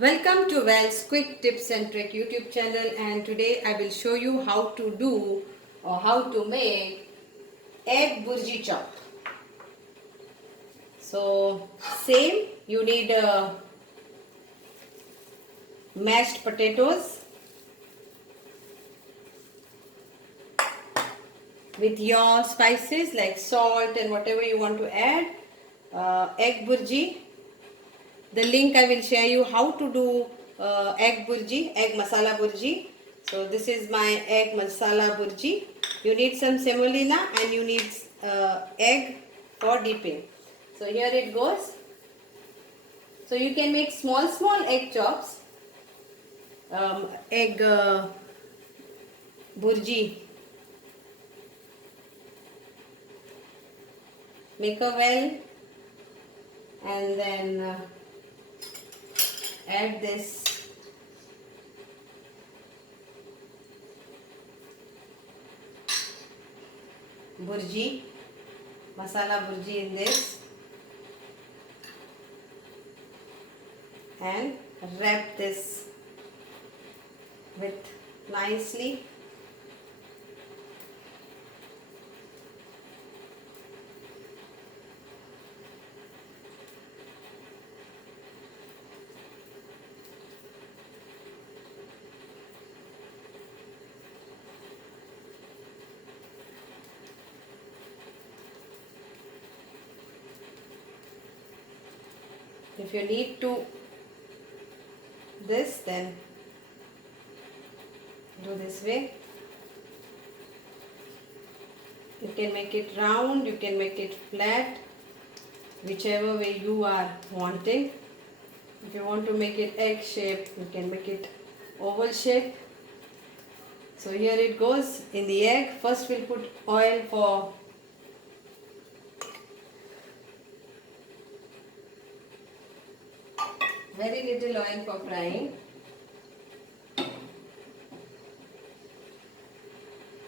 Welcome to Wells Quick Tips and Trick YouTube channel, and today I will show you how to do or how to make egg burji chop. So same, you need mashed potatoes with your spices like salt and whatever you want to add. Egg burji. The link I will share you how to do egg burji, egg masala burji. So this is my egg masala burji. You need some semolina and you need egg for dipping. So here it goes. So you can make small egg chops, egg burji. Make a well and then add this burji, masala burji in this, and wrap this with nicely. If you need to this, then do this way. You can make it round, you can make it flat, whichever way you are wanting. If you want to make it egg shape, you can make it oval shape. So here it goes in the egg. First we'll put oil for very little oil for frying,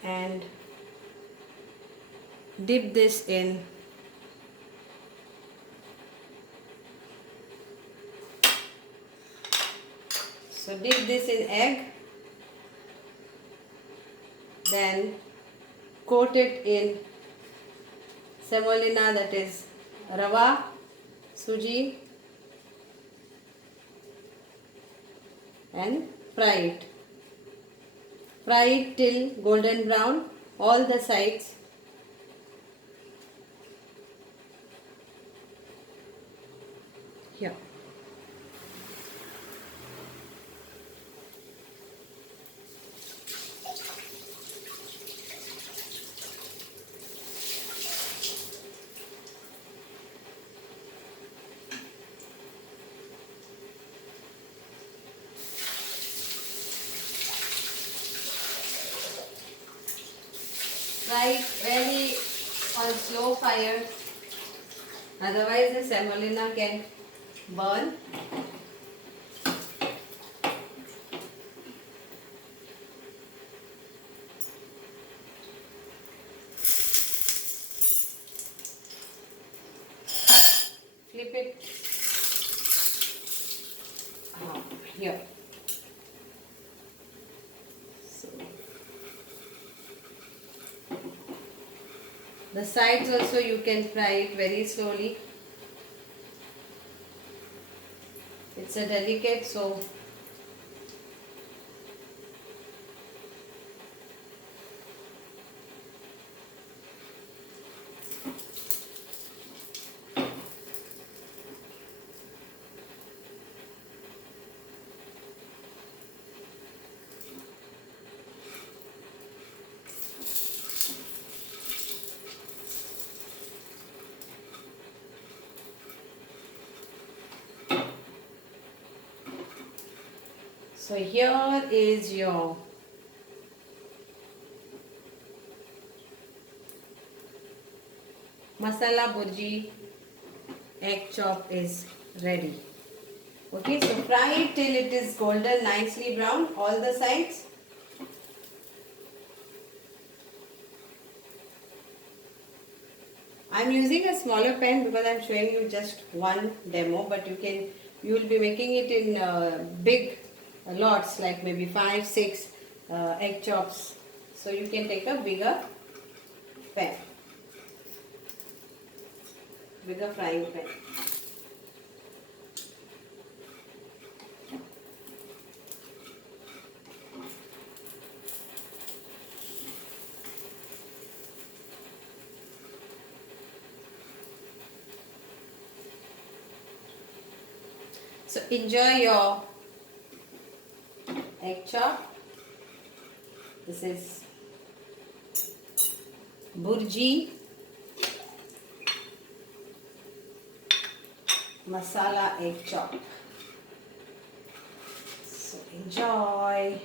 and dip this in egg, then coat it in semolina, that is rava, suji, and fry it. Fry it till golden brown, all the sides. Here. Fry it very on slow fire, otherwise the semolina can burn. Flip it here. The sides also you can fry it very slowly. It's a delicate, so here is your masala burji egg chop is ready. Okay, so fry it till it is golden, nicely brown, all the sides. I'm using a smaller pan because I'm showing you just one demo, but you can you will be making it in big lots, like maybe 5, 6 egg chops. So you can take a bigger pan, bigger frying pan. So enjoy your egg chop. This is Burji Masala egg chop. So enjoy.